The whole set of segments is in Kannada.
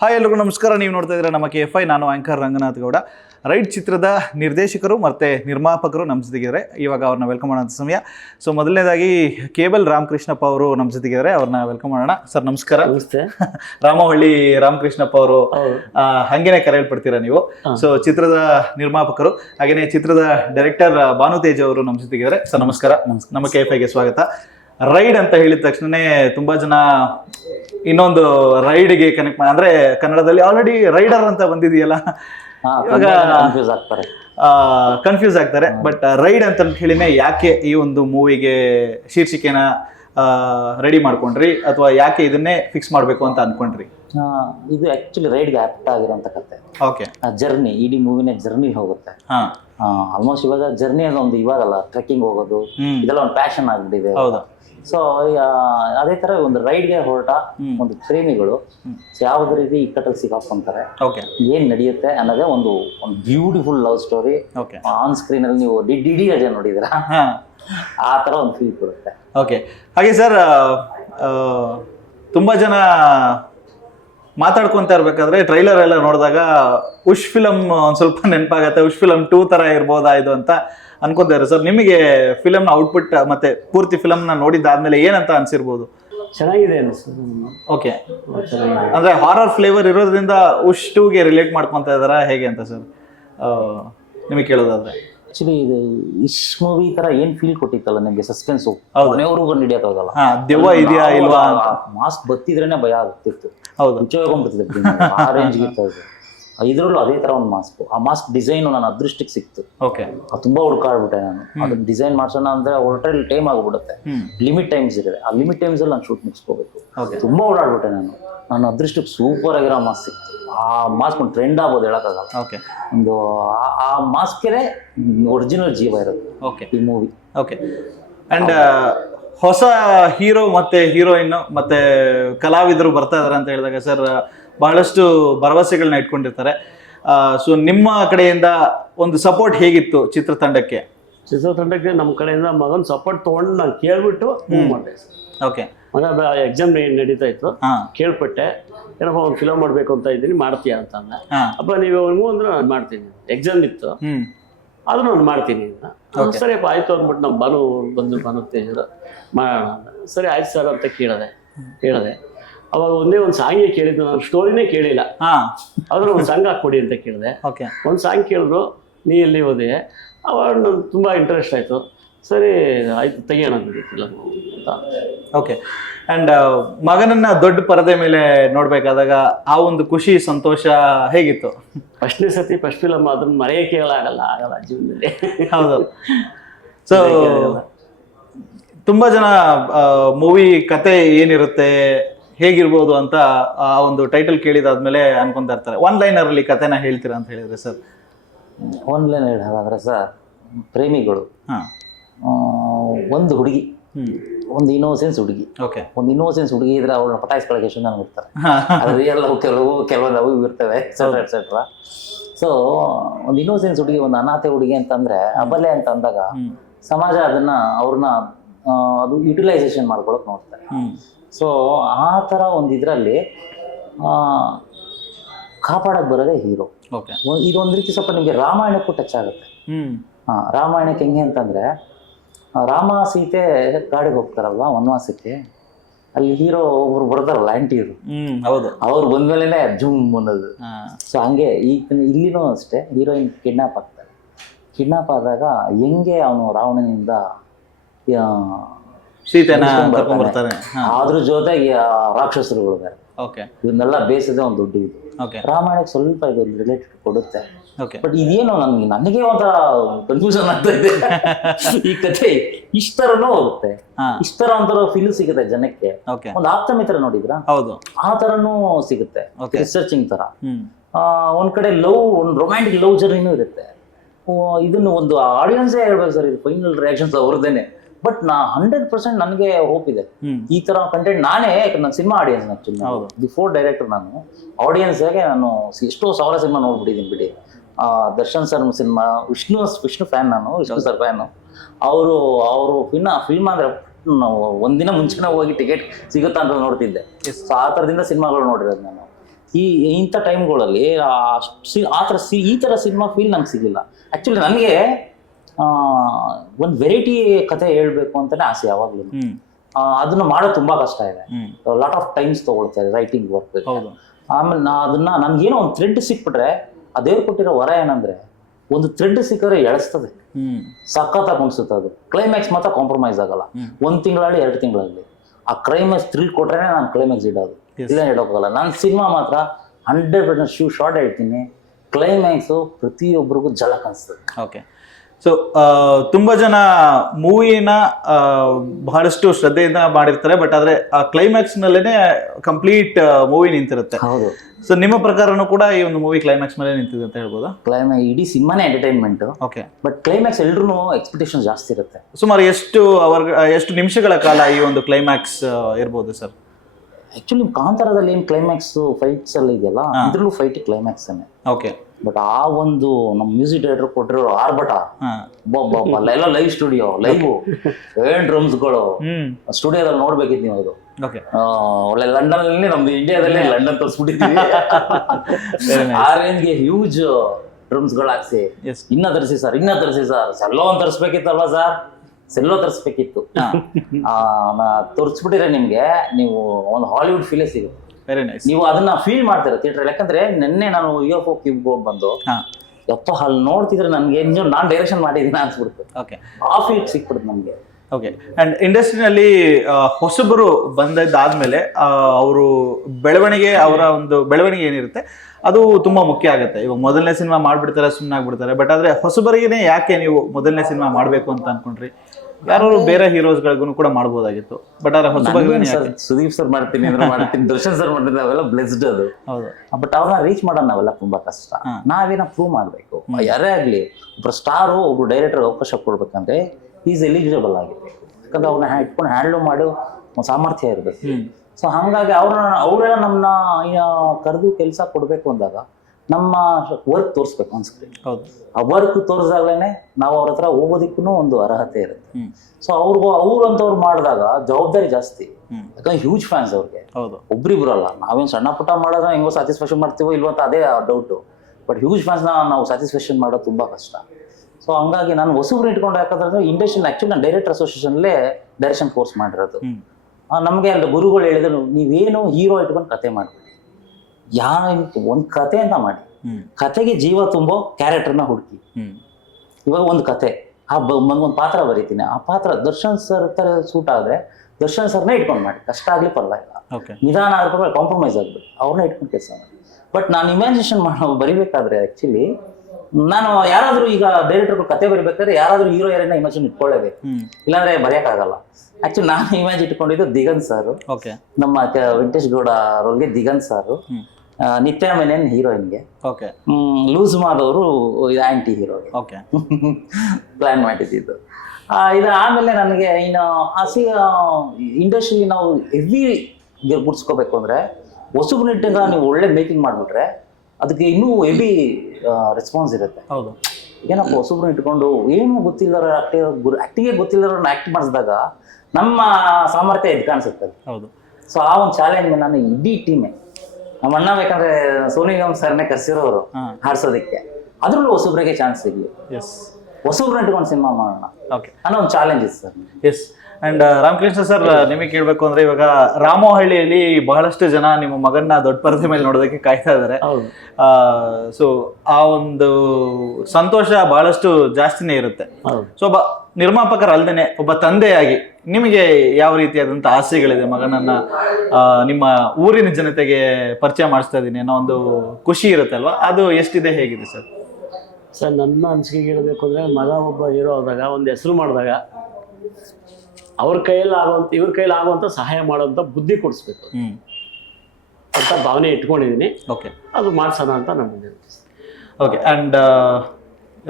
ಹಾಯ್ ಎಲ್ರಿಗೂ ನಮಸ್ಕಾರ. ನೀವು ನೋಡ್ತಾ ಇದ್ದೀರಾ ನಮ್ಮ KFI. ನಾನು ಆಂಕರ್ ರಂಗನಾಥ್ ಗೌಡ. ರೈಡ್ ಚಿತ್ರದ ನಿರ್ದೇಶಕರು ಮತ್ತು ನಿರ್ಮಾಪಕರು ನಮ್ಮ ಜೊತೆಗಿದ್ದಾರೆ. ಇವಾಗ ಅವ್ರನ್ನ ವೆಲ್ಕಮ್ ಮಾಡೋಂಥ ಸಮಯ. ಸೊ ಮೊದಲನೇದಾಗಿ ಕೇಬಲ್ ರಾಮಕೃಷ್ಣಪ್ಪ ಅವರು ನಮ್ಮ ಜೊತೆಗಿದ್ದಾರೆ. ಅವ್ರನ್ನ ವೆಲ್ಕಮ್ ಮಾಡೋಣ. ಸರ್ ನಮಸ್ಕಾರ. ನಮಸ್ತೆ. ರಾಮವಳ್ಳಿ ರಾಮಕೃಷ್ಣಪ್ಪ ಅವರು ಹಂಗೇನೆ ಕರೆಯಲ್ಪಡ್ತೀರಾ ನೀವು. ಸೊ ಚಿತ್ರದ ನಿರ್ಮಾಪಕರು, ಹಾಗೇನೆ ಚಿತ್ರದ ಡೈರೆಕ್ಟರ್ ಭಾನುತೇಜ್ ಅವರು ನಮ್ಮ ಜೊತೆಗಿದ್ದಾರೆ. ಸರ್ ನಮಸ್ಕಾರ. ನಮ್ಮ KFIಗೆ ಸ್ವಾಗತ. ರೈಡ್ ಅಂತ ಹೇಳಿದ ತಕ್ಷಣನೇ ತುಂಬಾ ಜನ ಇನ್ನೊಂದು ರೈಡ್ಗೆ ಕನೆಕ್ಟ್ ಅಂದ್ರೆ ಕನ್ನಡದಲ್ಲಿ ಆಲ್ರೆಡಿ ರೈಡರ್ ಅಂತ ಬಂದಿದೆಯಲ್ಲ, ಇವಾಗ ಕನ್ಫ್ಯೂಸ್ ಆಗ್ತಾರೆ. ಬಟ್ ರೈಡ್ ಅಂತ ಹೇಳಿನೇ ಯಾಕೆ ಈ ಒಂದು ಮೂವಿಗೆ ಶೀರ್ಷಿಕೆನ ರೆಡಿ ಮಾಡ್ಕೊಂಡ್ರಿ, ಅಥವಾ ಯಾಕೆ ಇದನ್ನೇ ಫಿಕ್ಸ್ ಮಾಡಬೇಕು ಅಂತ ಅನ್ಕೊಂಡ್ರಿ? ಇದು ಆಕ್ಚುಲಿ ರೈಡ್ಗೆ ಆಪ್ಟ್ ಆಗಿರೋಂಥ ಕತೆ. ಓಕೆ. ಜರ್ನಿ, ಇಡೀ ಮೂವಿನ ಜರ್ನಿ ಹೋಗುತ್ತೆ. ಆಲ್ಮೋಸ್ಟ್ ಇವಾಗ ಜರ್ನಿ ಅನ್ನೋದು ಇವಾಗಲ್ಲ, ಟ್ರೆಕ್ಕಿಂಗ್ ಹೋಗೋದು ಇದೆಲ್ಲ ಒಂದು ಪ್ಯಾಷನ್ ಆಗ್ಬಿಟ್ಟಿದೆ. ಸೊ ಅದೇ ತರ ಒಂದು ರೈಡ್ಗೆ ಹೊರಟ ಒಂದು ಪ್ರೇಮಿಗಳು ಯಾವ್ದು ರೀತಿ ಇಕ್ಕಟ್ಟಲ್ಲಿ ಸಿಕ್ಕಾಕೊಂತಾರೆ, ಏನ್ ನಡೆಯುತ್ತೆ ಅನ್ನೋದೇ ಒಂದು beautiful love story. On screen ಅಲ್ಲಿ ನೀವು ಡಿ ಅಜಯ್ ನೋಡಿದ್ರ, ಆ ತರ ಒಂದು ಫೀಲ್ ಕೊಡುತ್ತೆ. ಓಕೆ. ಹಾಗೆ ಸರ್, ತುಂಬಾ ಜನ ಮಾತಾಡ್ಕೊಂತ ಇರ್ಬೇಕಾದ್ರೆ ಟ್ರೈಲರ್ ಎಲ್ಲ ನೋಡಿದಾಗ ಉಶ್ ಫಿಲಮ್ ಒಂದ್ ಸ್ವಲ್ಪ ನೆನಪಾಗತ್ತೆ. ಉಶ್ ಫಿಲಮ್ 2 ತರ ಇರ್ಬೋದಾ ಇದು ಅಂತ ಅನ್ಕೊಂತಾರೆ ಸರ್. ನಿಮಗೆ ಫಿಲಮ್ನ ಔಟ್ಪುಟ್ ಮತ್ತೆ ಪೂರ್ತಿ ಫಿಲಮ್ನ ನೋಡಿದ್ದಾದ್ಮೇಲೆ ಏನಂತ ಅನ್ಸಿರ್ಬೋದು? ಚೆನ್ನಾಗಿದೆ ಅನಿಸ್ತದೆ. ಓಕೆ. ಅಂದ್ರೆ ಹಾರರ್ ಫ್ಲೇವರ್ ಇರೋದ್ರಿಂದ ಉಶ್ 2ಗೆ ರಿಲೇಟ್ ಮಾಡ್ಕೊಂತ ಇದಾರ ಹೇಗೆ ಅಂತ ಸರ್ ನಿಮಗೆ ಕೇಳೋದಾದ್ರೆ? ಆಕ್ಚುಲಿ ಇದು ಇಶ್ ಮೂವಿ ತರ ಏನ್ ಫೀಲ್ ಕೊಟ್ಟಿತ್ತಲ್ಲ ನಿಮ್ಗೆ, ಸಸ್ಪೆನ್ಸ್ ಮನೆಯವರು ಬಂದು ಹಿಡಿಯೋಕ್ಕಾಗಲ್ಲ, ದೆವ್ವ ಇದೆಯಾ ಇಲ್ವಾ, ಮಾಸ್ಕ್ ಬತ್ತಿದ್ರೇನೆ ಭಯ ಆಗ್ತಿತ್ತು. ಹೌದು, ಮುಚ್ಚೋಗ್ಬಿಡ್ತಿದ್ದೆ ಆ ರೇಂಜ್ಗೆ ಇತ್ತು. ಇದ್ರಲ್ಲೂ ಅದೇ ತರ ಒಂದು ಮಾಸ್ಕ್, ಆ ಮಾಸ್ಕ್ ಡಿಸೈನ್ ನನ್ನ ಅದೃಷ್ಟಕ್ಕೆ ಸಿಕ್ತು. ಓಕೆ. ತುಂಬಾ ಹುಡುಕಾಡ್ಬಿಟ್ಟೆ ನಾನು ಅದನ್ನ ಡಿಸೈನ್ ಮಾಡ್ಸೋಣ ಅಂದ್ರೆ ಹೊರಟಲ್ಲಿ ಟೈಮ್ ಆಗ್ಬಿಡುತ್ತೆ, ಲಿಮಿಟ್ ಟೈಮ್ಸ್ ಇರುತ್ತೆ. ಆ ಲಿಮಿಟ್ ಟೈಮ್ಸ್ ಅಲ್ಲಿ ನಾನು ಶೂಟ್ ಮುಗಿಸ್ಕೋಬೇಕು. ತುಂಬಾ ಓಡಾಡ್ಬಿಟ್ಟೆ ನಾನು. ನನ್ನ ಅದೃಷ್ಟಕ್ಕೆ ಸೂಪರ್ ಆಗಿರೋ ಮಾಸ್ಕ್ ಸಿಕ್ತು. ಆ ಮಾಸ್ಕ್ ಒಂದು ಟ್ರೆಂಡ್ ಆಗ್ಬೋದು, ಹೇಳಕ್ಕಾಗಲ್ಲ. ಓಕೆ. ಒಂದು ಆ ಮಾಸ್ಕ್ಗೆ ಒರಿಜಿನಲ್ ಜೀವ ಇರುತ್ತೆ. ಓಕೆ. ಈ ಮೂವಿ. ಓಕೆ. ಅಂಡ್ ಹೊಸ ಹೀರೋ ಮತ್ತೆ ಹೀರೋಯಿನ್ ಮತ್ತೆ ಕಲಾವಿದರು ಬರ್ತಾ ಇದಾರೆ ಅಂತ ಹೇಳಿದಾಗ ಸರ್, ಬಹಳಷ್ಟು ಭರವಸೆಗಳನ್ನ ಇಟ್ಕೊಂಡಿರ್ತಾರೆ. ಸೊ ನಿಮ್ಮ ಕಡೆಯಿಂದ ಒಂದು ಸಪೋರ್ಟ್ ಹೇಗಿತ್ತು ಚಿತ್ರತಂಡಕ್ಕೆ? ಚಿತ್ರತಂಡಕ್ಕೆ ನಮ್ಮ ಕಡೆಯಿಂದ ಮಗನ ಸಪೋರ್ಟ್ ತೊಗೊಂಡು ನಾನು ಕೇಳ್ಬಿಟ್ಟು ಮೂವ್ ಮಾಡಿದೆ. ಓಕೆ. ಮಗ ಎಕ್ಸಾಮ್ ನಡೀತಾ ಇತ್ತು, ಕೇಳ್ಪಟ್ಟೆ, ಏನಪ್ಪ ಒಂದು ಫಿಲಮ್ ಮಾಡಬೇಕು ಅಂತ ಇದ್ದೀನಿ, ಮಾಡ್ತೀಯಾ ಅಂತ ಅಂದ. ಅಪ್ಪ ನೀವು ಅಂದ್ರೆ ನಾನು ಮಾಡ್ತೀನಿ. ಎಕ್ಸಾಮ್ ಇತ್ತು, ಆದ್ರೂ ನಾನು ಮಾಡ್ತೀನಿ ಅಂತ. ಸರಿಯಪ್ಪ ಆಯ್ತು ಅಂದ್ಬಿಟ್ಟು ನಾವು ಭಾನುತೇಜರು ಮಾಡೋಣ ಅಂತ. ಸರಿ ಆಯ್ತು ಸರ್ ಅಂತ ಕೇಳಿದೆ. ಅವಾಗ ಒಂದೇ ಒಂದು ಸಾಂಗೇ ಕೇಳಿದ್ದು, ನಾನು ಸ್ಟೋರಿನೇ ಕೇಳಿಲ್ಲ. ಆದ್ರೂ ಒಂದು ಸಾಂಗ್ ಹಾಕ್ಕೊಡಿ ಅಂತ ಕೇಳಿದೆ. ಒಂದು ಸಾಂಗ್ ಕೇಳಿದ್ರು, ನೀ ಎಲ್ಲಿ ಹೋದೆ. ಅವಾಗ ನನಗೆ ತುಂಬ ಇಂಟ್ರೆಸ್ಟ್ ಆಯಿತು. ಸರಿ ಆಯ್ತು ತೆಗಿಯೋಣ ಬಿಡಿಲ್ಲ ಅಂತ. ಓಕೆ. ಅಂಡ್ ಮಗನನ್ನ ದೊಡ್ಡ ಪರದೆ ಮೇಲೆ ನೋಡ್ಬೇಕಾದಾಗ ಆ ಒಂದು ಖುಷಿ ಸಂತೋಷ ಹೇಗಿತ್ತು? ಫಸ್ಟ್ನೇ ಸತಿ ಫಸ್ಟ್ ಫಿಲಮ್, ಅದನ್ನ ಮರೆಯೋಕೆ ಆಗಲ್ಲ ಜೀವನದಲ್ಲಿ. ಹೌದು. ಸೊ ತುಂಬಾ ಜನ ಮೂವಿ ಕತೆ ಏನಿರುತ್ತೆ, ಹೇಗಿರ್ಬೋದು ಅಂತ ಆ ಒಂದು ಟೈಟಲ್ ಕೇಳಿದಾದ್ಮೇಲೆ ಅನ್ಕೊಂತ ಇರ್ತಾರೆ. ಒನ್ ಲೈನರ್ ಅಲ್ಲಿ ಕತೆನ ಹೇಳ್ತೀರಾ ಅಂತ ಹೇಳಿದ್ರೆ ಸರ್? ಒನ್ ಲೈನರ್ ಹೇಳೋದಾದ್ರೆ ಸರ್, ಪ್ರೇಮಿಗಳು, ಒಂದು ಹುಡುಗಿ, ಒಂದು ಇನ್ನೋಸೆನ್ಸ್ ಹುಡುಗಿ. ಒಂದು ಇನ್ನೋಸೆನ್ಸ್ ಹುಡುಗಿ ಇದ್ರೆ ಅವ್ರನ್ನ ಪಟಾಯಿಸ್ಕೊಳ್ಳೋಕೆ ಎಷ್ಟು ಜನ ಇರ್ತಾರೆ. ಅದು ರಿಯಲ್ ಕೆಲವೊಂದು ಅವು ಇರ್ತವೆ, ಎಕ್ಸೆಟ್ರಾ. ಸೊ ಒಂದು ಇನ್ನೋಸೆನ್ಸ್ ಹುಡುಗಿ, ಒಂದು ಅನಾಥೆ ಹುಡುಗಿ ಅಂತಂದ್ರೆ, ಅಬಲೆ ಅಂತ ಅಂದಾಗ ಸಮಾಜ ಅದನ್ನ ಅವ್ರನ್ನ ಅದು ಯುಟಿಲೈಸೇಷನ್ ಮಾಡ್ಕೊಳಕ್ ನೋಡ್ತಾರೆ. ಸೊ ಆ ಥರ ಒಂದು ಇದರಲ್ಲಿ ಕಾಪಾಡಕ್ಕೆ ಬರೋದೇ ಹೀರೋ. ಇದೊಂದು ರೀತಿ ಸ್ವಲ್ಪ ನಿಮಗೆ ರಾಮಾಯಣಕ್ಕೂ ಟಚ್ ಆಗುತ್ತೆ. ರಾಮಾಯಣಕ್ಕೆ ಹೆಂಗೆ ಅಂತಂದರೆ, ರಾಮ ಸೀತೆ ಗಾಡಿಗೆ ಹೋಗ್ತಾರಲ್ವ ವನವಾಸಕ್ಕೆ, ಅಲ್ಲಿ ಹೀರೋ ಒಬ್ರು ಬರ್ತಾರಲ್ಲ ಆಂಟಿಯರು, ಅವ್ರು ಬಂದ್ಮೇಲೆ ಜುಮ್ ಅನ್ನೋದು. ಸೊ ಹಂಗೆ ಇಲ್ಲಿನೂ ಅಷ್ಟೇ, ಹೀರೋಯಿನ್ ಕಿಡ್ನಾಪ್ ಆಗ್ತಾರೆ. ಕಿಡ್ನಾಪ್ ಆದಾಗ ಹೆಂಗೆ ಅವನು ರಾವಣನಿಂದ ಸೀತೆನ ಕರ್ಕೊಂಡ್ ಬರ್ತಾರೆ, ಅದ್ರ ಜೊತೆಗೆ ರಾಕ್ಷಸರುಗಳು ಬೇರೆ, ಇವನ್ನೆಲ್ಲ ಬೇಯಿಸದೆ ಒಂದು ದುಡ್ಡು ಇದು. ರಾಮಾಯಣಕ್ಕೆ ಸ್ವಲ್ಪ ಇದು ರಿಲೇಟೆಡ್ ಕೊಡುತ್ತೆ. ಬಟ್ ಇದೇನೋ ನನಗೆ ಒಂಥರ ಕನ್ಫ್ಯೂಷನ್ ಆಗ್ತಾ ಇದೆ. ಈ ಕಥೆ ಇಷ್ಟರನೂ ಹೋಗುತ್ತೆ, ಇಷ್ಟರ ಒಂಥರ ಫೀಲ್ ಸಿಗುತ್ತೆ ಜನಕ್ಕೆ. ಒಂದು ಆಪ್ತ ಮಿತ್ರ ನೋಡಿದ್ರ, ಆ ತರನೂ ಸಿಗುತ್ತೆ, ರಿಸರ್ಚಿಂಗ್ ತರ. ಒಂದ್ ಕಡೆ ಲವ್, ಒಂದು ರೊಮ್ಯಾಂಟಿಕ್ ಲವ್ ಜರ್ನಿನೂ ಇರುತ್ತೆ. ಇದನ್ನು ಒಂದು ಆಡಿಯನ್ಸೇ ಹೇಳ್ಬೇಕು ಸರ್, ಇದು ಫೈನಲ್ ರಿಯಾಕ್ಷನ್ಸ್ ಅವ್ರದ್ದೇನೆ. ಬಟ್ 100% ನನಗೆ ಹೋಪ್ ಇದೆ ಈ ತರ ಕಂಟೆಂಟ್. ನಾನೇ ನಾನು cinema audience, actually before director. ನಾನು ಆಡಿಯನ್ಸ್ ಆಗಿ ನಾನು ಎಷ್ಟೋ ಸಾವಿರ ಸಿನಿಮಾ ನೋಡ್ಬಿಟ್ಟಿದ್ದೀನಿ ಬಿಡಿ. Darshan sir cinema, Vishnu fan, ನಾನು ವಿಷ್ಣು ಸರ್ ಫ್ಯಾನು. ಅವರು ಫಿಲ್ಮ್ ಅಂದ್ರೆ ಒಂದಿನ ಮುಂಚೆನೇ ಹೋಗಿ ಟಿಕೆಟ್ ಸಿಗುತ್ತಾ ಅಂತ ನೋಡ್ತಿದ್ದೆ. ಸೊ ಆ ಥರದಿಂದ ಸಿನಿಮಾಗಳು ನೋಡಿರೋದು ನಾನು. ಇಂಥ ಟೈಮ್ಗಳಲ್ಲಿ ಈ ಥರ ಸಿನಿಮಾ ಫೀಲ್ ನಂಗೆ ಸಿಗಲಿಲ್ಲ. ಆ್ಯಕ್ಚುಲಿ ನನಗೆ ಒಂದು ವೆರೈಟಿ ಕತೆ ಹೇಳ್ಬೇಕು ಅಂತಾನೆ ಆಸೆ ಯಾವಾಗಲೂ. ಅದನ್ನ ಮಾಡೋದು ತುಂಬಾ ಕಷ್ಟ ಇದೆ, ಲಾಟ್ ಆಫ್ ಟೈಮ್ಸ್ ತಗೊಳ್ತಾರೆ ರೈಟಿಂಗ್ ವರ್ಕ್. ಆಮೇಲೆ ಅದನ್ನ ನನ್ಗೇನೋ ಒಂದು ಥ್ರೆಡ್ ಸಿಕ್ಬಿಟ್ರೆ, ಆ ದೇವ್ರು ಕೊಟ್ಟಿರೋ ವರ ಏನಂದ್ರೆ ಒಂದು ಥ್ರೆಡ್ ಸಿಕ್ಕರೆ ಎಳಿಸ್ತದೆ, ಸಖತ್ತಾಗಿ ಅನ್ಸುತ್ತೆ. ಅದು ಕ್ಲೈಮ್ಯಾಕ್ಸ್ ಮಾತ್ರ ಕಾಂಪ್ರಮೈಸ್ ಆಗಲ್ಲ. 1 ತಿಂಗಳಾಗಲಿ 2 ತಿಂಗಳಾಗಲಿ ಆ ಕ್ಲೈಮ್ಯಾಕ್ಸ್ ಥ್ರಿಲ್ ಕೊಟ್ರೆ ನಾನು ಕ್ಲೈಮ್ಯಾಕ್ಸ್ ಇಡೋದು, ಇಲ್ಲ ಹೇಳೋಕ್ಕಾಗಲ್ಲ. ನಾನು ಸಿನಿಮಾ ಮಾತ್ರ 100% ಶಾರ್ಟ್ ಹೇಳ್ತೀನಿ, ಕ್ಲೈಮ್ಯಾಕ್ಸು ಪ್ರತಿಯೊಬ್ಬರಿಗೂ ಜಲಕ್ ಅನ್ಸ್ತದೆ. ಓಕೆ. ಸೊ ತುಂಬ ಜನ ಮೂವಿನ ಬಹಳಷ್ಟು ಶ್ರದ್ಧೆಯಿಂದ ಮಾಡಿರ್ತಾರೆ, ಬಟ್ ಆದರೆ ಆ ಕ್ಲೈಮ್ಯಾಕ್ಸ್ನಲ್ಲೇ ಕಂಪ್ಲೀಟ್ ಮೂವಿ ನಿಂತಿರುತ್ತೆ. ಹೌದು. ಸೊ ನಿಮ್ಮ ಪ್ರಕಾರನೂ ಕೂಡ ಈ ಒಂದು ಮೂವಿ ಕ್ಲೈಮ್ಯಾಕ್ಸ್ ಮೇಲೆ ನಿಂತಿದೆ ಅಂತ ಹೇಳ್ಬೋದಾ? ಕ್ಲೈಮ್ಯಾಕ್ಸ್ ಇಡೀ ಸಿನಿಮಾನೇ ಎಂಟರ್ಟೈನ್ಮೆಂಟ್. ಓಕೆ. ಬಟ್ ಕ್ಲೈಮ್ಯಾಕ್ಸ್ ಎಲ್ರೂ ಎಕ್ಸ್ಪೆಕ್ಟೇಷನ್ ಜಾಸ್ತಿ ಇರುತ್ತೆ. ಸುಮಾರು ಎಷ್ಟು ನಿಮಿಷಗಳ ಕಾಲ ಈ ಒಂದು ಕ್ಲೈಮ್ಯಾಕ್ಸ್ ಇರ್ಬೋದು ಸರ್? ಆಕ್ಚುಲಿ ಕಾಂತಾರದಲ್ಲಿ ಏನು ಕ್ಲೈಮ್ಯಾಕ್ಸ್ ಫೈಟ್ಸ್ ಎಲ್ಲ ಇದೆಯಲ್ಲ, ಇದ್ರಲ್ಲೂ ಫೈಟ್ ಕ್ಲೈಮ್ಯಾಕ್ಸ್ ಅನ್ನೇ. ಓಕೆ. ಬಟ್ ಆ ಒಂದು ನಮ್ಮ ಮ್ಯೂಸಿಕ್ ಡೈರೆಕ್ಟರ್ ಕೊಟ್ಟಿರೋ ಆರ್ಭಟ, ಎಲ್ಲ ಲೈವ್ ಸ್ಟುಡಿಯೋ, ಲೈವ್ ಏನ್ ಡ್ರಮ್ಸ್ಗಳು ಸ್ಟುಡಿಯೋದಲ್ಲಿ ನೋಡ್ಬೇಕಿತ್ತು ನೀವು. ಅದು ಒಳ್ಳೆ ಲಂಡನ್ ಅಲ್ಲಿ, ನಮ್ದು ಇಂಡಿಯಾದಲ್ಲಿ ಲಂಡನ್ ತರಿಸ್ಬಿಟ್ಟಿದ್ದೀವಿ. ಆ ರೇಂಜ್ಗೆ ಹ್ಯೂಜ್ ಡ್ರಮ್ಸ್ ಗಳು ಹಾಕ್ಸಿ, ಇನ್ನ ತರಿಸಿ ಸರ್ ಸೆಲ್ಲೋ ಒಂದು ತರಿಸ್ಬೇಕಿತ್ತಲ್ವಾ ಸರ್, ಸೆಲ್ಲೋ ತರಿಸ್ಬೇಕಿತ್ತು. ತೋರಿಸ್ಬಿಟ್ಟಿದ್ರೆ ನಿಮ್ಗೆ ನೀವು ಒಂದು ಹಾಲಿವುಡ್ ಫೀಲೇ ಸಿಗುತ್ತೆ. ನೀವು ಅದನ್ನ ಫೀಲ್ ಮಾಡ್ತೀರ ಥಿಯೇಟರ್. ಯಾಕಂದ್ರೆ ನಿನ್ನೆ ನಾನು UFO ಕ್ಯೂಬ್ ಬಂದು ಯಪ್ಪ ಅಲ್ಲಿ ನೋಡ್ತಿದ್ರೆ ನನ್ಗೆ ನಾನ್ ಡೈರೆಕ್ಷನ್ ಮಾಡಿದೀನಿ ಅನ್ಸ್ಬಿಡ್ತು. ಆ ಫೀಲ್ ಸಿಕ್ಬಿಡುತ್ತೆ ನಮ್ಗೆ. ಓಕೆ. ಅಂಡ್ ಇಂಡಸ್ಟ್ರಿನಲ್ಲಿ ಹೊಸಬರು ಬಂದಾದ್ಮೇಲೆ ಅವರು ಅವರ ಒಂದು ಬೆಳವಣಿಗೆ ಏನಿರುತ್ತೆ ಅದು ತುಂಬಾ ಮುಖ್ಯ ಆಗುತ್ತೆ. ಇವಾಗ ಮೊದಲನೇ ಸಿನಿಮಾ ಮಾಡ್ಬಿಡ್ತಾರೆ, ಸುಮ್ಮನೆ ಆಗ್ಬಿಡ್ತಾರೆ. ಬಟ್ ಆದ್ರೆ ಹೊಸಬರಿಗೇನೆ ಯಾಕೆ ನೀವು ಮೊದಲನೇ ಸಿನಿಮಾ ಮಾಡ್ಬೇಕು ಅಂತ ಅನ್ಕೊಂಡ್ರಿ? ಯಾರು ಬೇರೆ ಹೀರೋಸ್ಗಳಿಗೂ ಕೂಡ ಮಾಡ್ಬೋದಾಗಿತ್ತು, ಬಟ್ ಆದ್ರೆ ಹೊಸಬರಿಗೆ ಸುದೀಪ್ ಸರ್ ಮಾಡ್ತೀನಿ ಅಂದ್ರೆ ಮಾಡ್ತೀನಿ, ದರ್ಶನ್ ಸರ್ ಮಾಡ್ತೀನಿ, ಅವೆಲ್ಲ ಬ್ಲೆಸ್ಡ್ ಅದು. ಹೌದು. ಬಟ್ ಅವ್ರನ್ನ ರೀಚ್ ಮಾಡೋಣ ನಾವೆಲ್ಲ ತುಂಬಾ ಕಷ್ಟ. ನಾವೇನ ಪ್ರೂವ್ ಮಾಡ್ಬೇಕು. ಯಾರೇ ಆಗ್ಲಿ, ಒಬ್ಬರು ಸ್ಟಾರು ಒಬ್ರು ಡೈರೆಕ್ಟರ್ ಅವಕಾಶ ಕೊಡ್ಬೇಕಂದ್ರೆ ಈಸ್ ಎಲಿಜಿಬಲ್ ಆಗಿರ್ಬೇಕು. ಯಾಕಂದ್ರೆ ಅವ್ರನ್ನ ಇಟ್ಕೊಂಡು ಹ್ಯಾಂಡಲ್ ಮಾಡೋ ಸಾಮರ್ಥ್ಯ ಇರ್ಬೇಕು. ಸೊ ಹಂಗಾಗಿ ಅವರೆಲ್ಲ ನಮ್ಮನ್ನ ಕರೆದು ಕೆಲಸ ಕೊಡ್ಬೇಕು ಅಂದಾಗ ನಮ್ಮ ವರ್ಕ್ ತೋರಿಸ್ಬೇಕು ಅನ್ಸ್ಕ್ರೀನ್. ಆ ವರ್ಕ್ ತೋರಿಸ್ದಾಗ್ಲೇನೆ ನಾವು ಅವ್ರ ಹತ್ರ ಹೋಗೋದಿಕ್ಕೂ ಒಂದು ಅರ್ಹತೆ ಇರುತ್ತೆ. ಸೊ ಅವ್ರಂತವ್ರು ಮಾಡಿದಾಗ ಜವಾಬ್ದಾರಿ ಜಾಸ್ತಿ. ಯಾಕಂದ್ರೆ ಹ್ಯೂಜ್ ಫ್ಯಾನ್ಸ್ ಅವ್ರಿಗೆ, ಒಬ್ರಿಬ್ರು ಅಲ್ಲ. ನಾವೇನು ಸಣ್ಣ ಪುಟ್ಟ ಮಾಡೋದ್ರೆ ಹೆಂಗೋ ಸ್ಯಾಟಿಸ್ಫ್ಯಾಕ್ಷನ್ ಮಾಡ್ತೀವೋ ಇಲ್ವೋ ಅಂತ ಅದೇ ಡೌಟು. ಬಟ್ ಹ್ಯೂಜ್ ಫ್ಯಾನ್ಸ್ನ ನಾವು ಸ್ಯಾಟಿಸ್ಫ್ಯಾಕ್ಷನ್ ಮಾಡೋದು ತುಂಬಾ ಕಷ್ಟ. ಸೊ ಹಂಗಾಗಿ ನಾನು ಹೊಸಬ್ರು ಇಟ್ಕೊಂಡು ಯಾಕಂದ್ರೆ ಇಂಡಸ್ಟ್ರಿ ಆಕ್ಚುಲಿ ನಾನು ಡೈರೆಕ್ಟರ್ ಅಸೋಸಿಯೇಷನ್ಲೇ ಡೈರೆಕ್ಷನ್ ಕೋರ್ಸ್ ಮಾಡಿರೋದು. ನಮಗೆ ಅಲ್ಲಿ ಗುರುಗಳು ಹೇಳಿದ್ರು, ನೀವೇನು ಹೀರೋ ಇಟ್ಕೊಂಡು ಕತೆ ಮಾಡ್ಬೇಡಿ, ಒಂದ್ ಕತೆ ಅಂತ ಮಾಡಿ, ಕತೆಗೆ ಜೀವ ತುಂಬೋ ಕ್ಯಾರೆಕ್ಟರ್ನ ಹುಡುಕಿ. ಇವಾಗ ಒಂದು ಕತೆ, ಒಂದು ಪಾತ್ರ ಬರೀತೀನಿ, ಆ ಪಾತ್ರ ದರ್ಶನ್ ಸರ್ ತರ ಸೂಟ್ ಆದ್ರೆ ದರ್ಶನ್ ಸರ್ನೇ ಇಟ್ಕೊಂಡು ಮಾಡಿ, ಕಷ್ಟ ಆಗ್ಲಿ ಪರವಾಗಿಲ್ಲ, ನಿಧಾನ ಆದ್ರೆ ಕಾಂಪ್ರಮೈಸ್ ಆಗ್ಬೇಕು, ಅವ್ರನ್ನ ಇಟ್ಕೊಂಡು ಕೆಲಸ ಮಾಡಿ. ಬಟ್ ನಾನು ಇಮ್ಯಾಜಿನೇಷನ್ ಬರಿಬೇಕಾದ್ರೆ ಆಕ್ಚುಲಿ ನಾನು ಯಾರಾದ್ರೂ ಈಗ ಡೈರೆಕ್ಟರ್ ಕತೆ ಬರಿಬೇಕಾದ್ರೆ ಯಾರಾದ್ರೂ ಹೀರೋ ಯಾರನ್ನ ಇಮ್ಯಾಜಿನ್ ಇಟ್ಕೊಳ್ಳೇಬೇಕು, ಇಲ್ಲಾಂದ್ರೆ ಬರೆಯಕ್ಕಾಗಲ್ಲ. ಆಕ್ಚುಲಿ ನಾನು ಇಮ್ಯಾಜ್ ಇಟ್ಕೊಂಡಿದ್ದು ದಿಗಂತ್ ಸರ್, ನಮ್ಮ ವೆಂಕಟೇಶ್ ಗೌಡ ರೋಲ್ಗೆ ದಿಗಂತ್ ಸರ್, ನಿತ್ಯ ಮೆನನ್ ಹೀರೋಯಿನ್ಗೆ, ಲೂಸ್ ಮಾದವರು ಆಂಟಿ ಹೀರೋಗೆ ಪ್ಲಾನ್ ಮಾಡಿದ್ದು. ಇದು ಆಮೇಲೆ ನನಗೆ ಇನ್ನು ಇಂಡಸ್ಟ್ರಿಲಿ ನಾವು ಹೆವಿ ಗುರ್ಸ್ಕೋಬೇಕು ಅಂದ್ರೆ ಹೊಸಬ್ನಿಟ್ಟಿಂದ ನೀವು ಒಳ್ಳೆ ಮೇಕಿಂಗ್ ಮಾಡ್ಬಿಟ್ರೆ ಅದಕ್ಕೆ ಇನ್ನೂ ಹೆವಿ ರೆಸ್ಪಾನ್ಸ್ ಇರುತ್ತೆ. ಏನಪ್ಪ ಹೊಸಬ್ರನ್ನ ಇಟ್ಕೊಂಡು ಏನು ಗೊತ್ತಿಲ್ಲರ ಆಕ್ಟಿಗೆ ಗೊತ್ತಿಲ್ಲರನ್ನ ಆಕ್ಟ್ ಮಾಡಿಸಿದಾಗ ನಮ್ಮ ಸಾಮರ್ಥ್ಯ ಎದ್ದು ಕಾಣಿಸುತ್ತೆ. ಸೊ ಆ ಒಂದು ಚಾಲೆಂಜ್ ನಾನು ಇಡೀ ಟೀಮೇ, ನಮ್ಮ ಅಣ್ಣ ಬೇಕಂದ್ರೆ ಸೋನಿ ನಿಗಮ್ ಸರ್ನೇ ಕರ್ಸಿರೋರು ಹಾಡ್ಸೋದಕ್ಕೆ, ಅದ್ರಲ್ಲೂ ಹೊಸಬ್ರಿಗೆ ಚಾನ್ಸ್ ಸಿಗ್ಲಿ, ಹೊಸಬ್ರನ್ನ ಇಟ್ಕೊಂಡು ಸಿನಿಮಾ ಮಾಡೋಣ ಅನ್ನೋ ಒಂದು ಚಾಲೆಂಜ್ ಇದೆ sir. Yes. And Ramakrishna sir, ನಿಮಗೆ ಕೇಳ್ಬೇಕು ಅಂದ್ರೆ ಇವಾಗ ರಾಮೋಹಳ್ಳಿಯಲ್ಲಿ ಬಹಳಷ್ಟು ಜನ ನಿಮ್ಮ ಮಗನ್ನ ದೊಡ್ಡ ಪರದೆ ಮೇಲೆ ನೋಡೋದಕ್ಕೆ ಕಾಯ್ತಾ ಇದ್ದಾರೆ. ಸೊ ಆ ಒಂದು ಸಂತೋಷ ಬಹಳಷ್ಟು ಜಾಸ್ತಿನೇ ಇರುತ್ತೆ. ಸೊ ಒಬ್ಬ ನಿರ್ಮಾಪಕರಲ್ದೇನೆ ಒಬ್ಬ ತಂದೆಯಾಗಿ ನಿಮಗೆ ಯಾವ ರೀತಿಯಾದಂಥ ಆಸೆಗಳಿದೆ? ಮಗನನ್ನ ನಿಮ್ಮ ಊರಿನ ಜನತೆಗೆ ಪರಿಚಯ ಮಾಡಿಸ್ತಾ ಇದ್ದೀನಿ ಅನ್ನೋ ಒಂದು ಖುಷಿ ಇರುತ್ತೆ ಅಲ್ವಾ, ಅದು ಎಷ್ಟಿದೆ, ಹೇಗಿದೆ ಸರ್? ಸರ್, ನನ್ನ ಅನಿಸಿಕೆ ಹೇಳಬೇಕು ಅಂದರೆ, ಮಗ ಒಬ್ಬ ಹೀರೋ ಆದಾಗ, ಒಂದು ಹೆಸರು ಮಾಡಿದಾಗ ಅವ್ರ ಕೈಯಲ್ಲಿ ಆಗುವಂಥ ಇವ್ರ ಕೈಯಲ್ಲಿ ಆಗುವಂಥ ಸಹಾಯ ಮಾಡೋಂಥ ಬುದ್ಧಿ ಕೊಡಿಸ್ಬೇಕು ಅಂತ ಭಾವನೆ ಇಟ್ಕೊಂಡಿದ್ದೀನಿ. ಅದು ಮಾಡ್ಸೋಣ ಅಂತ ನಮಗೆ. ಓಕೆ. ಆ್ಯಂಡ್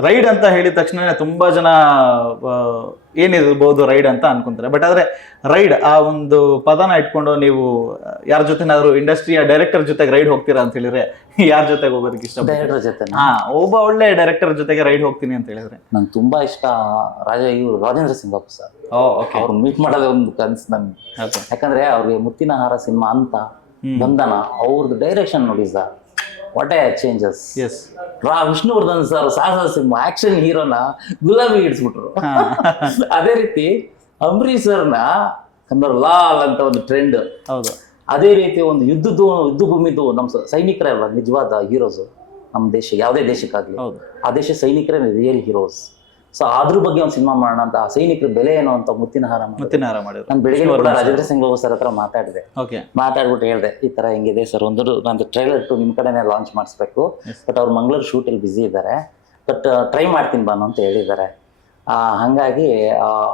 ರೈಡ್ ಅಂತ ಹೇಳಿದ ತಕ್ಷಣ ತುಂಬ ಜನ ಏನಿರ್ಬೋದು ರೈಡ್ ಅಂತ ಅನ್ಕೊಂತಾರೆ. ಬಟ್ ಆದರೆ ರೈಡ್ ಆ ಒಂದು ಪದನ ಇಟ್ಕೊಂಡು ನೀವು ಯಾರ ಜೊತೆನಾದ್ರು ಇಂಡಸ್ಟ್ರಿಯ ಡೈರೆಕ್ಟರ್ ಜೊತೆಗೆ ರೈಡ್ ಹೋಗ್ತೀರಾ ಅಂತ ಹೇಳಿದ್ರೆ ಯಾರ ಜೊತೆಗೆ ಹೋಗೋದಕ್ಕೆ ಇಷ್ಟ? ಡೈರೆಕ್ಟರ್ ಜೊತೆ. ಒಬ್ಬ ಒಳ್ಳೆ ಡೈರೆಕ್ಟರ್ ಜೊತೆಗೆ ರೈಡ್ ಹೋಗ್ತೀನಿ ಅಂತ ಹೇಳಿದ್ರೆ ನಂಗೆ ತುಂಬಾ ಇಷ್ಟ ರಾಜೇಂದ್ರ ಸಿಂಗಪ್ಪ ಸರ್. ಅವ್ರು ಮೀಟ್ ಮಾಡೋದೇ ಒಂದು ಕನಸು ನನ್ಗೆ. ಯಾಕಂದ್ರೆ ಅವ್ರಿಗೆ ಮುತ್ತಿನ ಹಾರ ಸಿನಿಮಾ ಅಂತ ಬಂಧನ, ಅವ್ರದ್ದು ಡೈರೆಕ್ಷನ್ ನೋಡಿ sir, what a changes. Yes Vishnuvardhan sir Sahasa Simha action ಹೀರೋನ ಗುಲಾಬಿ ಇಡ್ಸ್ಬಿಟ್ರು. ಅದೇ ರೀತಿ ಅಂಬರೀಶ್ ಸರ್ನ ಕನ್ನಡ ಲಾಲ್ ಅಂತ ಒಂದು ಟ್ರೆಂಡ್. ಹೌದು. ಅದೇ ರೀತಿ ಒಂದು ಯುದ್ಧ ಭೂಮಿದು ನಮ್ಮ ಸೈನಿಕರೇ ಅಲ್ವಾ ನಿಜವಾದ ಹೀರೋಸ್. ನಮ್ಮ ದೇಶ ಯಾವುದೇ ದೇಶಕ್ಕಾಗ್ಲಿ ಆ ದೇಶ ಸೈನಿಕರೇ ರಿಯಲ್ ಹೀರೋಸ್. ಸೊ ಅದ್ರ ಬಗ್ಗೆ ಒಂದು ಸಿನಿಮಾ ಮಾಡೋಣ ಅಂತ, ಸೈನಿಕರ ಬೆಲೆ ಏನು ಅಂತ ಮುತ್ತಿನ ಹಾರ ಮಾಡಿದ್ರು. ನಾನು ಬೆಳಿಗ್ಗೆ ಕೂಡ ರಾಜೇಂದ್ರ ಸಿಂಗ್ ಬಾಬು ಸರ್ ಹತ್ರ ಮಾತಾಡಿದೆ. ಮಾತಾಡ್ಬಿಟ್ಟು ಹೇಳಿದೆ, ಈ ತರ ಹಿಂಗಿದೆ ಸರ್, ನಂದು ಟ್ರೈಲರ್ ನಿಮ್ ಕಡೆನೆ ಲಾಂಚ್ ಮಾಡಿಸ್ಬೇಕು, ಬಟ್ ಅವ್ರು ಮಂಗಳೂರು ಶೂಟಲ್ಲಿ ಬಿಸಿ ಇದ್ದಾರೆ, ಬಟ್ ಟ್ರೈ ಮಾಡ್ತೀನಿ ಬಾನು ಅಂತ ಹೇಳಿದ್ದಾರೆ. ಹಂಗಾಗಿ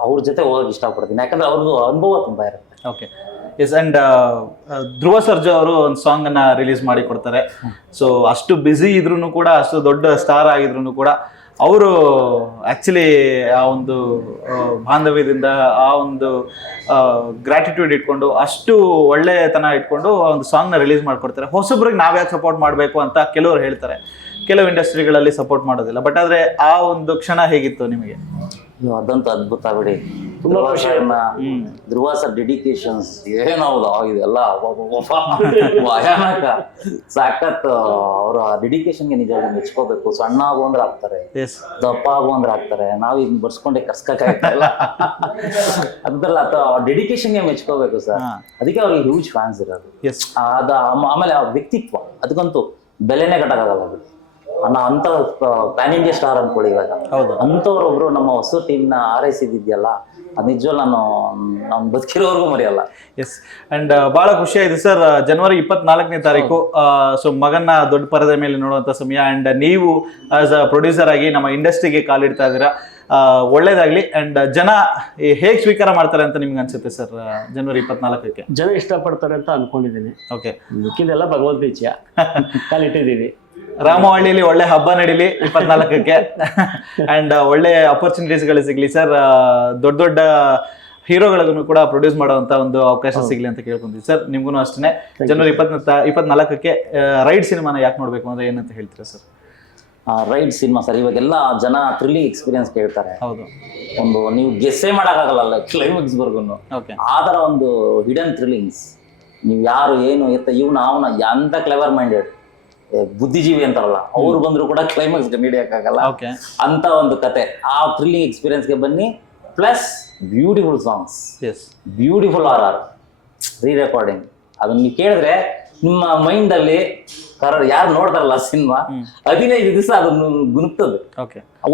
ಅವ್ರ ಜೊತೆ ಹೋಗಕ್ಕೆ ಇಷ್ಟಪಡ್ತೀನಿ, ಯಾಕಂದ್ರೆ ಅವ್ರದ್ದು ಅನುಭವ ತುಂಬಾ ಇರುತ್ತೆ. Okay, yes. And Dhruva Sarja ಅವರು ಒಂದು ಸಾಂಗ್ ಅನ್ನ ರಿಲೀಸ್ ಮಾಡಿ ಕೊಡ್ತಾರೆ. ಸೊ ಅಷ್ಟು ಬ್ಯುಸಿ ಇದ್ರು ಕೂಡ, ಅಷ್ಟು ದೊಡ್ಡ ಸ್ಟಾರ್ ಆಗಿದ್ರು ಕೂಡ ಅವರು ಆಕ್ಚುಲಿ ಆ ಒಂದು ಬಾಂಧವ್ಯದಿಂದ, ಆ ಒಂದು ಗ್ರಾಟಿಟ್ಯೂಡ್ ಇಟ್ಕೊಂಡು, ಅಷ್ಟು ಒಳ್ಳೆತನ ಇಟ್ಕೊಂಡು ಆ ಒಂದು ಸಾಂಗ್ನ ರಿಲೀಸ್ ಮಾಡ್ಕೊಡ್ತಾರೆ. ಹೊಸಬ್ರಿಗೆ ನಾವ್ಯಾಕೆ ಸಪೋರ್ಟ್ ಮಾಡಬೇಕು ಅಂತ ಕೆಲವರು ಹೇಳ್ತಾರೆ, ಕೆಲವು ಇಂಡಸ್ಟ್ರಿಗಳಲ್ಲಿ ಸಪೋರ್ಟ್ ಮಾಡೋದಿಲ್ಲ. ಬಟ್ ಆದ್ರೆ ಆ ಒಂದು ಕ್ಷಣ ಹೇಗಿತ್ತು ನಿಮಗೆ? ಅದಂತೂ ಅದ್ಭುತ ಬಿಡಿ. ಧ್ರುವ ಸರ್ ಡೆಡಿಕೇಶನ್ಸ್ ಏನೌದು ಇದೆಲ್ಲ ಭಯಾನಕ, ಸಾಕತ್. ಅವ್ರ ಡೆಡಿಕೇಶನ್ಗೆ ನಿಜವಾಗಿ ಮೆಚ್ಕೋಬೇಕು. ಸಣ್ಣ ಆಗು ಅಂದ್ರೆ ಆಗ್ತಾರೆ, ದಪ್ಪ ಆಗು ಅಂದ್ರೆ ಆಗ್ತಾರೆ. ನಾವ್ ಈಗ ಬರ್ಸ್ಕೊಂಡೆ ಕರ್ಸ್ಕಾಗಲ್ಲ ಅಂತಲ್ಲ, ಡೆಡಿಕೇಶನ್ಗೆ ಮೆಚ್ಕೋಬೇಕು ಸರ್. ಅದಕ್ಕೆ ಅವ್ರಿಗೆ ಹ್ಯೂಜ್ ಫ್ಯಾನ್ಸ್ ಇರೋದು. ಆಮೇಲೆ ಆ ವ್ಯಕ್ತಿತ್ವ, ಅದಕ್ಕಂತೂ ಬೆಲೆನೇ ಕಟ್ಟಕ್ಕಾಗಲ್ಲ ಬಿಡಿ. ಅಂತ ಪ್ಯಾನ್ ಇಂಡಿಯಾ ಸ್ಟಾರ್ ಅನ್ಕೊಳ್ಳಿ ಇವಾಗ. ಅಂತವ್ರೊಬ್ರು ನಮ್ಮ ಹೊಸ ಟೀಮ್ ನ ಆರೈಸಿದ್ಯಲ್ಲ, ಅದು ನಿಜವಲ್ಲ ನಾನು ಬದುಕಿರೋವರೆಗೂ ಮರೆಯಲ್ಲ. ಎಸ್. ಅಂಡ್ ಬಹಳ ಖುಷಿ ಆಯ್ತು ಸರ್. ಜನವರಿ 24ನೇ ತಾರೀಕು ಸೊ ಮಗನ್ನ ದೊಡ್ಡ ಪರದೆ ಮೇಲೆ ನೋಡುವಂತ ಸಮಯ. ಅಂಡ್ ನೀವು ಆಸ್ ಅ ಪ್ರೊಡ್ಯೂಸರ್ ಆಗಿ ನಮ್ಮ ಇಂಡಸ್ಟ್ರಿಗೆ ಕಾಲಿಡ್ತಾ ಇದ್ದೀರಾ, ಒಳ್ಳೇದಾಗ್ಲಿ. ಅಂಡ್ ಜನ ಹೇಗೆ ಸ್ವೀಕಾರ ಮಾಡ್ತಾರೆ ಅಂತ ನಿಮ್ಗೆ ಅನ್ಸುತ್ತೆ ಸರ್ ಜನವರಿ 24ಕ್ಕೆ? ಜನ ಇಷ್ಟಪಡ್ತಾರೆ ಅಂತ ಅನ್ಕೊಂಡಿದ್ದೀನಿ. ಓಕೆ, ಮಿಕ್ಕಿದೆಲ್ಲ ಭಗವದ್ ಇಚ್ಛೆ, ಕಾಲಿಟ್ಟಿದ್ದೀವಿ. ರಾಮವಳ್ಳಿಯಲ್ಲಿ ಒಳ್ಳೆ ಹಬ್ಬ ನಡೀಲಿ 24ಕ್ಕೆ. ಅಂಡ್ ಒಳ್ಳೆ ಅಪರ್ಚುನಿಟೀಸ್ಗಳು ಸಿಗ್ಲಿ ಸರ್, ದೊಡ್ಡ ದೊಡ್ಡ ಹೀರೋಗಳಿಗೂ ಕೂಡ ಪ್ರೊಡ್ಯೂಸ್ ಮಾಡುವಂತ ಒಂದು ಅವಕಾಶ ಸಿಗ್ಲಿ ಅಂತ ಕೇಳ್ಕೊಂತೀವಿ ಸರ್. ನಿಮ್ಗೂ ಅಷ್ಟೇ ಜನವರಿ 24ಕ್ಕೆ ರೈಡ್ ಸಿನಿಮಾನ ಯಾಕೆ ನೋಡ್ಬೇಕು ಅಂದ್ರೆ ಏನಂತ ಹೇಳ್ತೀರಾ ಸರ್? ರೈಡ್ ಸಿನಿಮಾ ಸರ್, ಇವಾಗೆಲ್ಲ ಜನ ಥ್ರಿಲ್ಲಿಂಗ್ ಎಕ್ಸ್ಪೀರಿಯನ್ಸ್ ಕೇಳ್ತಾರೆ. ಹೌದು, ಒಂದು ನೀವು ಗೆಸ್ಸೇ ಮಾಡೋಕ್ಕಾಗಲ್ಲ ಕ್ಲೈಮ್ಯಾಕ್ಸ್ ವರ್ಗುನು. ಆ ತರ ಒಂದು ಹಿಡನ್ ಥ್ರಿಲ್ಲಿಂಗ್ಸ್. ನೀವು ಯಾರು ಏನು ಇವ್ನ ಅವನ ಎಂತ ಕ್ಲೆವರ್ ಮೈಂಡೆಡ್ ಬುದ್ಧಿಜೀವಿ ಅಂತಾರಲ್ಲ, ಅವ್ರು ಬಂದ್ರು ಕೂಡ ಕ್ಲೈಮ್ಯಾಕ್ಸ್ ಹಿಡಿಯಕ್ಕಾಗಲ್ಲ ಅಂತ ಒಂದು ಕತೆ. ಆ ಥ್ರಿಲ್ಲಿಂಗ್ ಎಕ್ಸ್ಪೀರಿಯನ್ಸ್ಗೆ ಬನ್ನಿ. Plus beautiful songs, beautiful RR re recording. ಅದನ್ನ ನೀವು ಕೇಳಿದ್ರೆ ನಿಮ್ಮ ಮೈಂಡ್ ಅಲ್ಲಿ ಯಾರು ನೋಡ್ತಾರಲ್ಲ ಸಿನಿಮಾ 15 ದಿವಸ ಅದನ್ನು ಗುನುಗ್ತದೆ.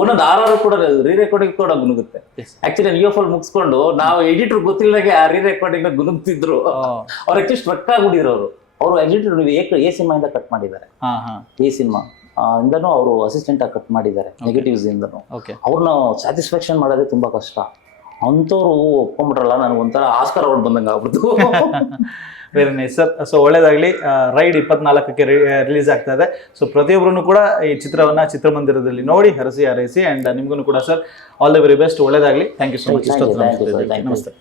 ಒಂದೊಂದು RR ಕೂಡ ರೀ ರೆಕಾರ್ಡಿಂಗ್ ಕೂಡ ಗುನುಗುತ್ತೆ. ಆಕ್ಚುಲಿ UFL ಮುಗಿಸ್ಕೊಂಡು ನಾವು ಎಡಿಟರ್ ಗೊತ್ತಿಲ್ಲದಾಗೆ ಆ ರೀ ರೆಕಾರ್ಡಿಂಗ್ ನ ಗುನುಗ್ತಿದ್ರು. ಅವ್ರು ಆಕ್ಚುಲಿ ಸ್ಟ್ರಕ್ ಆಗ್ಬಿಟ್ಟಿದ್ರು. ಅವರು ಎಡಿಟರ್ ಎ ಸಿನಿಮಾಯಿಂದ ಕಟ್ ಮಾಡಿದ್ದಾರೆ. ಎ ಸಿನಿಮಾ ಇಂದನೂ ಅವರು ಅಸಿಸ್ಟೆಂಟ್ ಆಗಿ ಕಟ್ ಮಾಡಿದ್ದಾರೆ, ನೆಗೆಟಿವ್ಸ್ ಇಂದನು. ಅವ್ರನ್ನ ಸ್ಯಾಟಿಸ್ಫ್ಯಾಕ್ಷನ್ ಮಾಡೋದೇ ತುಂಬಾ ಕಷ್ಟ. ಅಂತವ್ರು ಒಪ್ಕೊಂಡ್ಬಿಟ್ರಲ್ಲ, ನನಗೆ ಒಂಥರ ಆಸ್ಕರ್ ಅವಾರ್ಡ್ ಬಂದಂಗೆ ಆಗ್ಬಿಡ್ತು. Very nice sir. ಸೊ ಒಳ್ಳೇದಾಗ್ಲಿ. ರೈಡ್ 24ಕ್ಕೆ ರಿಲೀಸ್ ಆಗ್ತಾ ಇದೆ. ಸೊ ಪ್ರತಿಯೊಬ್ಬರೂ ಕೂಡ ಈ ಚಿತ್ರವನ್ನ ಚಿತ್ರಮಂದಿರದಲ್ಲಿ ನೋಡಿ ಹರಸಿ ಹಾರೈಸಿ. ಅಂಡ್ ನಿಮ್ಗೂ ಕೂಡ sir all the very best, ಒಳ್ಳೇದಾಗ್ಲಿ. Thank you so much. ನಮಸ್ತೆ.